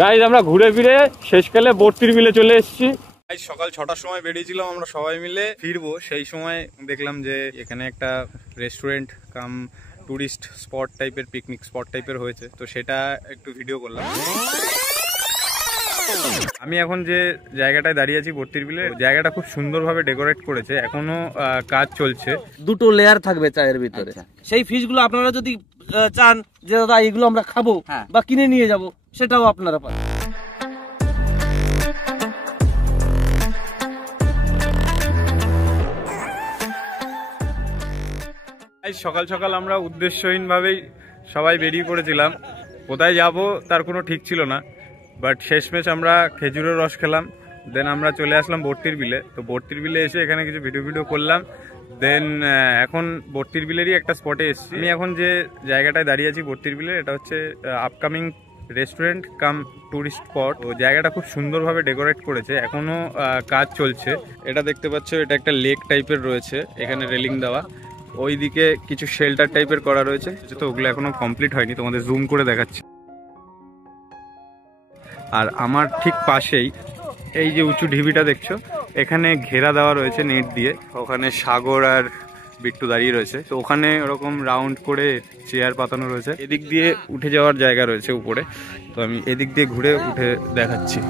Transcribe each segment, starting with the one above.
Guys আমরা ঘুরে ফিরে শেষকালে বর্তির বিলে চলে এসেছি। সকাল 6টার সময় বেরিয়েছিলাম আমরা সবাই মিলে ফিরবো, সেই সময় দেখলাম যে এখানে একটা রেস্টুরেন্ট কাম টুরিস্ট স্পট টাইপের, পিকনিক স্পট টাইপের হয়েছে, তো সেটা একটু ভিডিও করলাম। আমি এখন যে জায়গাটায় দাঁড়িয়ে আছি বর্তির বিলে, জায়গাটা খুব সুন্দরভাবে ডেকোরেট করেছে, এখনো কাজ চলছে। দুটো লেয়ার থাকবে চায়ের ভিতরে। সেই ফিশগুলো আপনারা যদি চান যে দাদা এগুলো আমরা খাবো বা কিনে নিয়ে যাব, সেটাও আপনারা পাবেন। সকাল সকাল আমরা উদ্দেশ্যহীন ভাবেই সবাই বেরিয়ে পড়েছিলাম, কোথায় যাব তার কোনো ঠিক ছিল না, বাট শেষমেশ আমরা খেজুরের রস খেলাম, দেন আমরা চলে আসলাম বর্তির বিলে। তো বর্তির বিলে এসে এখানে কিছু ভিডিও করলাম, দেন এখন বর্তির বিলেরই একটা স্পটে এসেছি। আমি এখন যে জায়গাটায় দাঁড়িয়ে আছি বর্তির বিলে, এটা হচ্ছে upcoming restaurant cum tourist spot. ও জায়গাটা খুব সুন্দরভাবে ডেকোরেট করেছে, এখনো কাজ চলছে। এটা দেখতে পাচ্ছ, এটা একটা লেক টাইপের রয়েছে, এখানে রেলিং দেওয়া, ওইদিকে কিছু শেল্টার টাইপের করা রয়েছে, তো ওগুলো এখনো কমপ্লিট হয়নি, তোমাদের জুম করে দেখাচ্ছি। আর আমার ঠিক পাশেই এই যে উঁচু ঢিবিটা দেখছো, এখানে ঘেরা দেওয়া রয়েছে নেট দিয়ে, ওখানে সাগর আর বিট্টু দাঁড়িয়ে রয়েছে, তো ওখানে ওরকম রাউন্ড করে চেয়ার পাতানো রয়েছে। এদিক দিয়ে উঠে যাওয়ার জায়গা রয়েছে উপরে, তো আমি এদিক দিয়ে ঘুরে উঠে দেখাচ্ছি।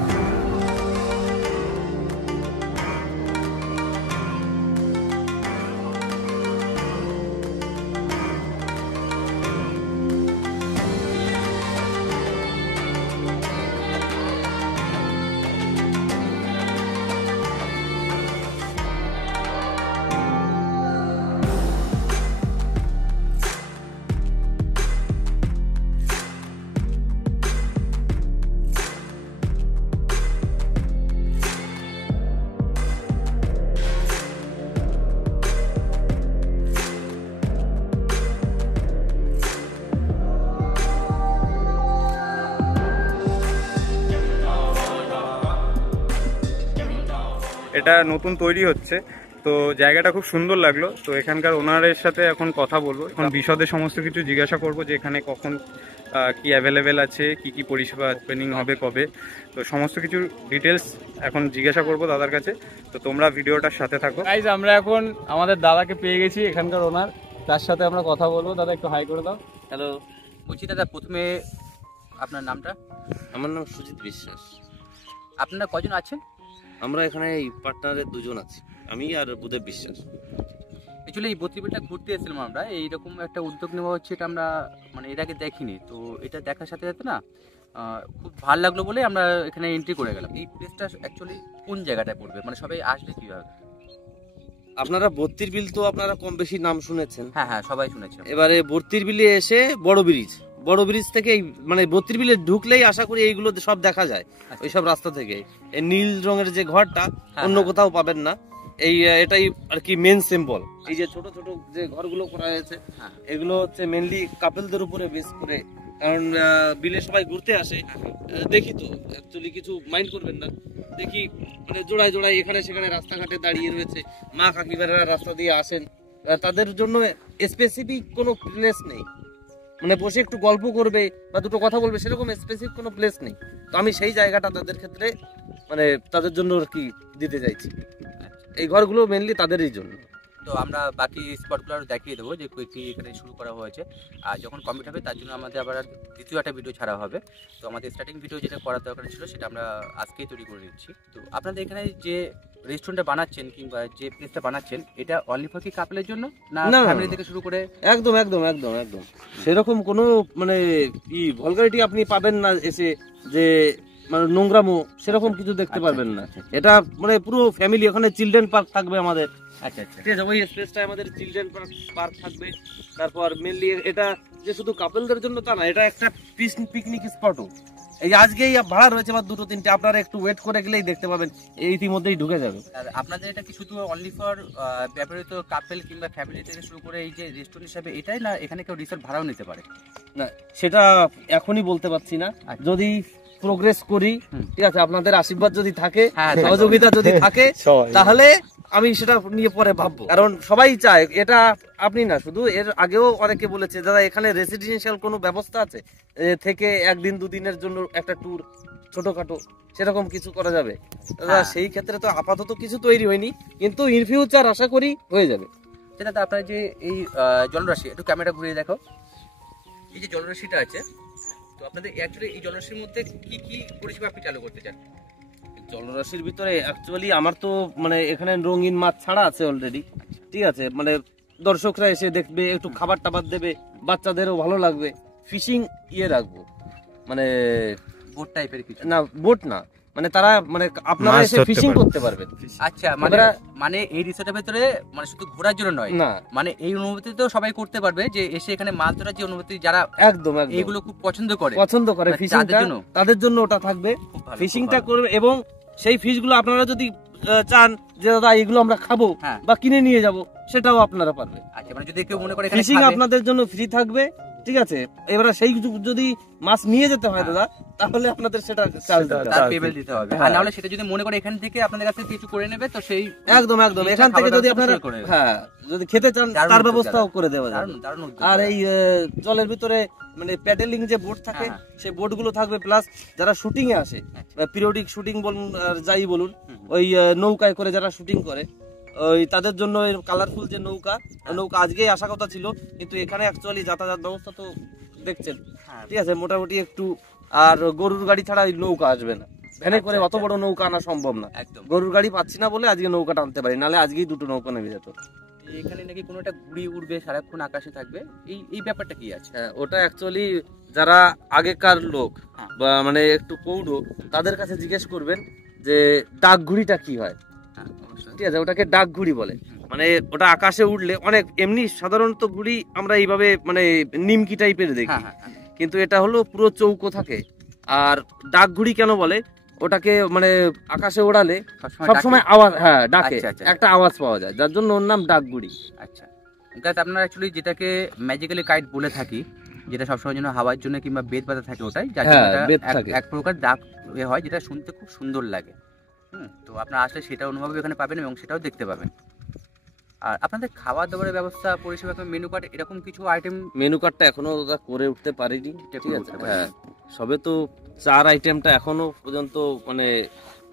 এটা নতুন তৈরি হচ্ছে, তো জায়গাটা খুব সুন্দর লাগলো। তো এখানকার ওনারের সাথে এখন কথা বলবো, এখন বিশদে সমস্ত কিছু জিজ্ঞাসা করবো যে এখানে কখন কি অ্যাভেলেবেল আছে, কি পরিষেবা ওপেনিং হবে কবে, তো সমস্ত কিছু ডিটেলস এখন জিজ্ঞাসা করবো দাদার কাছে। তো তোমরা ভিডিওটার সাথে থাকো। গাইজ আমরা এখন আমাদের দাদাকে পেয়ে গেছি, এখানকার ওনার, তার সাথে আমরা কথা বলবো। দাদা একটু হাই করে দাও। হ্যালো, বলছি দাদা প্রথমে আপনার নামটা? আমার নাম সুজিত বিশ্বাস। আপনারা কজন আছেন? আমরা এখানে এই পার্টনারের দুজন আছি, আমি আর বুদেব বিশ্বাস। অ্যাকচুয়ালি এই বত্রিবিলটা ঘুরতে এসেছিলাম আমরা, এইরকম একটা উদ্যোগ নেওয়া হচ্ছে, এটা আমরা মানে এর আগে দেখিনি, তো এটা দেখার সাথে সাথে না খুব ভালো লাগলো বলে আমরা এখানে এন্ট্রি করে গেলাম। এই প্লেসটা অ্যাকচুয়ালি কোন জায়গাটায় পড়বে, মানে সবাই আসবে কীভাবে? আপনারা বর্তির বিল তো আপনারা কম বেশি নাম শুনেছেন। হ্যাঁ হ্যাঁ, সবাই শুনেছে। এবারে বর্তির বিলে এসে বড় ব্রিজ থেকে মানে বর্তির বিলে ঢুকলেই আশা করি এইগুলো সব দেখা যায়। ওই সব রাস্তা থেকে এই নীল রঙের যে ঘরটা অন্য কোথাও পাবেন না, এটাই আর কি মেন সিম্বল। এই যে ছোট ছোট যে ঘরগুলো করা হয়েছে, এগুলো হচ্ছে মেনলি কাপলদের উপরে বেস করে, কারণ বিলে সবাই ঘুরতে আসে, দেখি তো অ্যাকচুয়ালি কিছু মাইন্ড করবেন না, দেখি মানে জোড়ায় জোড়ায় এখানে সেখানে রাস্তাঘাটে দাঁড়িয়ে রয়েছে, মা কাকিমারা রাস্তা দিয়ে আসেন, তাদের জন্য স্পেসিফিক কোনো প্লেস নেই, মানে বসে একটু গল্প করবে বা দুটো কথা বলবে সেরকম স্পেসিফিক কোনো প্লেস নেই। তো আমি সেই জায়গাটা তাদের ক্ষেত্রে মানে তাদের জন্য আর কি দিতে চাইছি, এই ঘরগুলো মেনলি তাদেরই জন্য। তো আমরা বাকি স্পটগুলো আরও দেখিয়ে দেবো যে কি এখানে শুরু করা হয়েছে, আর যখন কমপ্লিট হবে তার জন্য আমাদের আবার দ্বিতীয় একটা ভিডিও ছাড়া হবে। তো আমাদের স্টার্টিং ভিডিও যেটা করার দরকার ছিল সেটা আমরা আজকেই তৈরি করে দিচ্ছি। তো আপনাদের এখানে যে রেস্টুরেন্টটা বানাচ্ছেন কিংবা যে প্লেসটা বানাচ্ছেন, এটা অনলি ফর কি কাপলের জন্য না ফ্যামিলি থেকে শুরু করে? একদম একদম একদম একদম সেরকম কোনো মানে ভলগারিটি আপনি পাবেন না এসে, যে মানে নোংরামো সেরকম কিছু দেখতে পারবেন না। এটা মানে পুরো ফ্যামিলি, ওখানে চিলড্রেন পার্ক থাকবে আমাদের। আচ্ছা আচ্ছা, ঠিক আছে, ওই স্পেসটা আমাদের চিলড্রেন পার্ক থাকবে। তারপর মেনলি এটা যে শুধু কাপলদের জন্য তা না, এটা একটা পিকনিক স্পটও। এই যে আজকেই ভাড়া রয়েছে বা দুটো তিনটে, আপনারা একটু ওয়েট করে গেলেই দেখতে পাবেন, ইতিমধ্যেই ঢুকে যাবে। আর আপনাদের এটা কি শুধু অনলি ফর ব্যবহৃত কাপল কিংবা ফ্যামিলি থেকে শুরু করে এই যে রেস্টুরেন্ট হিসাবে এটাই, না এখানে কেউ রিসোর্ট ভাড়াও নিতে পারে? না, সেটা এখনই বলতে পারছি না, যদি প্রোগ্রেস করি, ঠিক আছে, আপনাদের আশীর্বাদ যদি থাকে, সহযোগিতা যদি থাকে, তাহলে আমি সেটা নিয়ে পরে ভাববো। কারণ সবাই চায় এটা, আপনি না শুধু, এর আগেও অনেকে বলেছে দাদা এখানে রেসিডেন্সিয়াল কোনো ব্যবস্থা আছে থেকে একদিন দুদিনের জন্য একটা ট্যুর, ছোটখাটো সেরকম কিছু করা যাবে দাদা? হ্যাঁ। সেই ক্ষেত্রে তো আপাতত কিছু তৈরি হয়নি, কিন্তু ইন ফিউচার আশা করি হয়ে যাবে। সেটা তো আপনার যে এই জলরাশি, একটু ক্যামেরা ঘুরিয়ে দেখো, এই যে জলরাশিটা আছে, তো আপনাদের অ্যাকচুয়ালি এই জলরাশির মধ্যে কি কি পরিষেবা আপনি চালু করতে চান? জলরাশির ভিতরে অ্যাকচুয়ালি আমার তো মানে এখানে রঙিন মাছ ছাড়া আছে অলরেডি, ঠিক আছে, মানে দর্শকরা এসে দেখবে, একটু খাবার টাবার দেবে, বাচ্চাদেরও ভালো লাগবে। ফিশিং রাখবো, মানে বোট টাইপের কিছু? না বোট না, মানে তারা মানে আপনারা মাছ এসে ধরতে ফিশিং পারবে। করতে পারবেন। আচ্ছা, মানে এবারে- মানে এই রিসোর্টের ভেতরে মানে শুধু ঘোরার জন্য নয়, না মানে এই অনুভূতি তো সবাই করতে পারবে, যে এসে এখানে মাছ ধরার যে অনুভূতি যারা একদম একদম এইগুলো খুব পছন্দ করে, পছন্দ করে মানে ফিশিংটা, তাদের জন্য? তাদের জন্য ওটা থাকবে। খুব ভালো, ফিশিংটা খুব ভালো। করবে, এবং সেই ফিশগুলো আপনারা যদি চান যে দাদা এগুলো আমরা খাবো হ্যাঁ। বা কিনে নিয়ে যাব, সেটাও আপনারা পারবেন। আচ্ছা, মানে যদি কেউ মনে করে এখানে ফিশিং খাবে, আপনাদের জন্য ফ্রি থাকবে, ঠিক আছে। এবারে সেই যদি মাছ নিয়ে যেতে হয় দাদা, তাহলে আপনাদের সেটা চার্জ দিতে তার হবে। পেমেন্ট দিতে হবে। হ্যাঁ। আর না হলে সেটা যদি মনে করে এখান থেকে আপনাদের কাছে কিছু করে নেবে, তো সেই একদম একদম জিনিসটা এখান থেকে খাওয়ার যদি ব্যবস্থা আপনারা করে দেবে। হ্যাঁ যদি খেতে চান দারুণ তার উদ্যোগ ব্যবস্থাও দাদা। করে দেওয়া যাবে। দারুণ দারুণ উদ্যোগ আর দাদা। এই জলের ভিতরে মানে প্যাডেলিং যে বোট থাকে, হ্যাঁ। সেই বোটগুলো থাকবে, প্লাস যারা শুটিং এ আসে, পিরিয়ডিক শুটিং বলুন আর যাই বলুন, হুম। ওই নৌকায় করে যারা শুটিং করে, ওই তাদের জন্য কালারফুল যে নৌকা, ওই নৌকা আজকেই আসা কথা ছিল, কিন্তু এখানে অ্যাকচুয়ালি যাতায়াত ব্যবস্থা তো দেখছেন, হ্যাঁ। ঠিক আছে, মোটামুটি একটু। আর গরুর গাড়ি ছাড়া ওই নৌকা আসবে না, ভ্যানে করে অত বড় নৌকা আনা সম্ভব না। একদম। গরুর গাড়ি পাচ্ছি না বলে আজকে নৌকাটা আনতে পারি, নাহলে আজকেই দুটো নৌকা নেমে যেত। এখানে নাকি কোনো একটা ঘুড়ি উড়বে, সারাক্ষণ আকাশে থাকবে, এই এই ব্যাপারটা কি আছে? হ্যাঁ, ওটা অ্যাকচুয়ালি যারা আগেকার লোক হ্যাঁ। বা মানে একটু পৌঢ়, তাদের কাছে জিজ্ঞেস করবেন যে ডাক ঘুড়িটা কি হয়, হ্যাঁ, অবশ্যই। ঠিক আছে, ওটাকে ডাক ঘুড়ি বলে। মানে ওটা আকাশে উঠলে অনেক, এমনি সাধারণত ঘুড়ি আমরা এইভাবে মানে নিমকি টাইপের দেখি, হ্যাঁ, হ্যাঁ, হ্যাঁ। কিন্তু এটা হলো পুরো চৌকো থাকে। আর ডাক ঘুড়ি কেন বলে, ওটাকে মানে আকাশে ওড়ালে সবসময় ডাকে? আওয়াজ, হ্যাঁ ডাকে, আচ্ছা, আচ্ছা। একটা আওয়াজ পাওয়া যায়, যার জন্য ওর নাম ডাক ঘুড়ি। আচ্ছা গাইস, আপনারা অ্যাকচুয়ালি যেটাকে ম্যাজিক্যালি কাইট বলে থাকি, যেটা সবসময় জন্য হাওয়ার জন্য কিংবা বেদ বাঁধা থাকে, ওটাই যার জন্য হ্যাঁ, এটা বেদ থাকে। এক প্রকার ডাক হয়, যেটা শুনতে খুব সুন্দর লাগে। তো আপনারা আসলে সেটা অনুভব এখানে পাবেন এবং সেটাও দেখতে পাবেন। আর আপনাদের খাওয়া দাওয়ার ব্যবস্থা, পরিষেবা, মেনু কার্ড, এরকম কিছু আইটেম? মেনু কার্ডটা এখনো দাদা করে উঠতে পারিনি, এটা ঠিক করে আছে, উঠতে পারিনি। হ্যাঁ, সবে তো 4 আইটেমটা এখনো পর্যন্ত মানে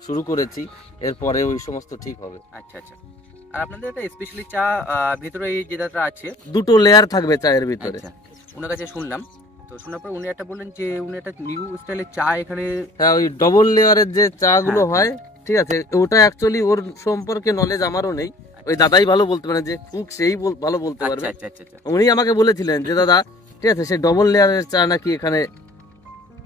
শুরু করেছি, এরপরে ওই সমস্ত ঠিক হবে। আচ্ছা আচ্ছা। আর আপনাদের একটা স্পেশালি চা ভিতরে এই যেটা আছে, দুটো লেয়ার থাকবে চায়ের ভিতরে। আচ্ছা, ওনার কাছে শুনলাম, তো শোনার পর উনি একটা বললেন যে উনি একটা নিউ স্টাইলের চা এখানে। হ্যাঁ, ওই ডবল লেয়ারের যে চা গুলো হ্যাঁ, হয়, ঠিক আছে, ওটা অ্যাকচুয়ালি ওর সম্পর্কে নলেজ আমারও নেই, ওই দাদাই ভালো বলতে পারে, যে কুক সেই ভালো বলতে পারবে। আচ্ছা আচ্ছা আচ্ছা। উনি আমাকে বলেছিলেন যে দাদা, ঠিক আছে, সেই ডবল লেয়ারের চা নাকি এখানে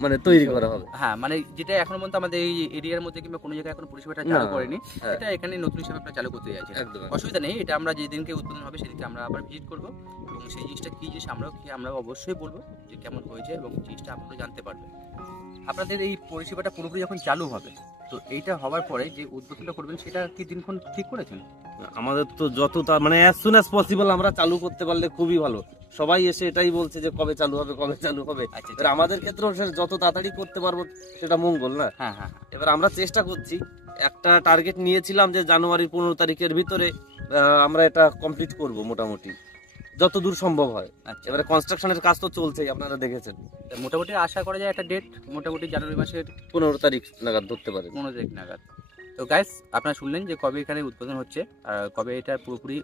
মানে তৈরি করা হবে। হ্যাঁ, মানে যেটা এখনো পর্যন্ত আমাদের এই এরিয়ার মধ্যে কিংবা কোনো জায়গায় এখন পরিষেবাটা চালু না, করেনি, হ্যাঁ। এটা এখানে নতুন হিসেবে আপনারা চালু করতে যাচ্ছেন। একদম অসুবিধা নেই, এটা আমরা যেদিনকে উদ্বোধন হবে সেদিনকে আমরা আবার ভিজিট করবো, এবং সেই জিনিসটা কি জিনিস আমরাও খেয়ে আমরা অবশ্যই বলবো যে কেমন হয়েছে, এবং জিনিসটা আপনারা জানতে পারবেন। আপনাদের এই পরিষেবাটা পুরোপুরি যখন চালু হবে, তো এইটা হওয়ার পরে যে উদ্বোধনটা করবেন, সেটা কি দিনক্ষণ ঠিক করেছেন? আমাদের তো মানে অ্যাজ সুন অ্যাজ পসিবল আমরা চালু করতে পারলে খুবই ভালো। সবাই এসে এটাই বলছে যে কবে চালু হবে, কবে চালু হবে। আচ্ছা, এবার আমাদের ক্ষেত্রেও যত তাড়াতাড়ি করতে পারবো সেটা মঙ্গল না। হ্যাঁ হ্যাঁ। এবার আমরা চেষ্টা করছি, একটা টার্গেট নিয়েছিলাম যে জানুয়ারির 15 তারিখের ভিতরে আমরা এটা কমপ্লিট করব মোটামুটি, যত দূর সম্ভব হয়। আচ্ছা, এবারে কনস্ট্রাকশনের কাজ তো চলছেই, আপনারা দেখেছেন। মোটামুটি আশা করা যায় একটা ডেট মোটামুটি জানুয়ারি মাসের 15 তারিখ নাগাদ ধরতে পারেন। 15 তারিখ নাগাদ। তো গাইস, আপনারা শুনলেন যে কবে এখানে উদ্বোধন হচ্ছে আর কবে এটা পুরোপুরি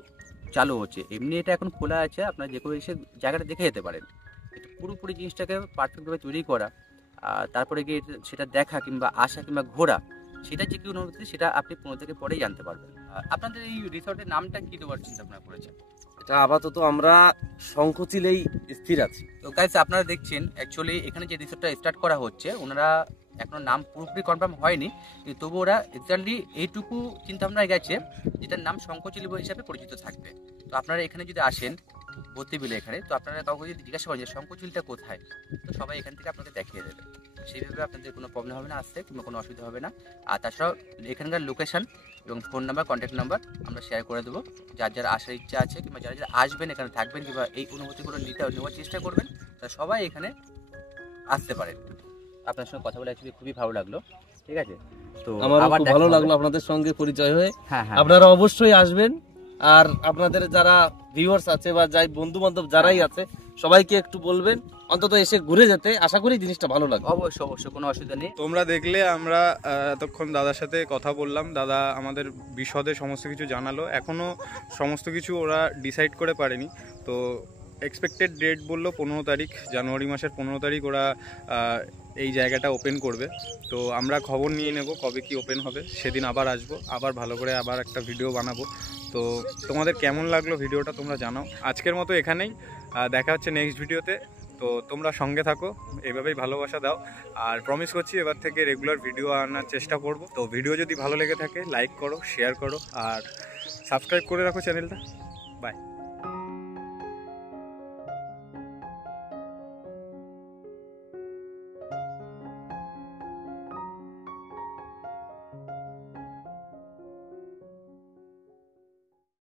চালু হচ্ছে। এমনি এটা এখন খোলা আছে, আপনারা যে কোনো এসে জায়গাটা দেখে যেতে পারেন। এটা পুরোপুরি জিনিসটাকে পারফেক্টভাবে তৈরি করা, আর তারপরে গিয়ে সেটা দেখা কিংবা আসা কিংবা ঘোরা, সেটা যে কি অনুভূতি, সেটা আপনি 15 থেকে পরেই জানতে পারবেন। আপনাদের এই রিসর্টের নামটা কি দেওয়ার চিন্তা ভাবনা করেছেন? এটা আপাতত আমরা শঙ্খচিলেই স্থির আছি। তো গাইস, আপনারা দেখছেন অ্যাকচুয়ালি এখানে যে রিসর্টটা স্টার্ট করা হচ্ছে, ওনারা এখনো নাম পুরোপুরি কনফার্ম হয়নি, কিন্তু তবু ওরা এক্স্যাক্টলি এইটুকু চিন্তা ভাবনায় গেছে যেটার নাম শঙ্খচিল হিসাবে পরিচিত থাকবে। তো আপনারা এখানে যদি আসেন ভর্তি বিলে এখানে, তো আপনারা কাউকে যদি জিজ্ঞাসা করেন যে শঙ্খচিলটা কোথায়, তো সবাই এখান থেকে আপনাকে দেখিয়ে দেবে। সেইভাবে আপনাদের কোনো প্রবলেম হবে না আসতে, কিংবা কোনো অসুবিধা হবে না। আর তাছাড়াও এখানকার লোকেশন এবং ফোন নাম্বার, কন্ট্যাক্ট নাম্বার আমরা শেয়ার করে দেবো। যার যার আসার ইচ্ছা আছে কিংবা যারা যারা আসবেন, এখানে থাকবেন কিংবা এই অনুভূতিগুলো নেওয়ার চেষ্টা করবেন, তারা সবাই এখানে আসতে পারেন। আপনার সঙ্গে কথা বলে অ্যাকচুয়ালি খুবই ভালো লাগলো, ঠিক আছে? তো আমারও আবার খুব দেখা ভালো হবে। লাগলো আপনাদের সঙ্গে পরিচয় হয়ে। হ্যাঁ হ্যাঁ। আপনারা অবশ্যই আসবেন, আর আপনাদের যারা ভিউয়ার্স আছে বা যাই বন্ধু বান্ধব যারাই আছে, সবাইকে একটু বলবেন অন্তত এসে ঘুরে যেতে, আশা করি জিনিসটা ভালো লাগবে। অবশ্যই অবশ্যই, কোনো অসুবিধা নেই। তোমরা দেখলে আমরা এতক্ষণ দাদার সাথে কথা বললাম, দাদা আমাদের বিশদে সমস্ত কিছু জানালো। এখনও সমস্ত কিছু ওরা ডিসাইড করে পারেনি, তো এক্সপেক্টেড ডেট বললো 15 তারিখ, জানুয়ারি মাসের 15 তারিখ ওরা এই জায়গাটা ওপেন করবে। তো আমরা খবর নিয়ে নেব কবে কি ওপেন হবে, সেদিন আবার আসবো, আবার ভালো করে আবার একটা ভিডিও বানাবো। তো তোমাদের কেমন লাগলো ভিডিওটা তোমরা জানাও। আজকের মতো এখানেই, দেখা হচ্ছে নেক্সট ভিডিওতে। তো তোমরা সঙ্গে থাকো, এইভাবেই ভালোবাসা দাও, আর প্রমিস করছি এবার থেকে রেগুলার ভিডিও আনার চেষ্টা করব। তো ভিডিও যদি ভালো লেগে থাকে লাইক করো, শেয়ার করো, আর সাবস্ক্রাইব করে রাখো চ্যানেলটা। বাই।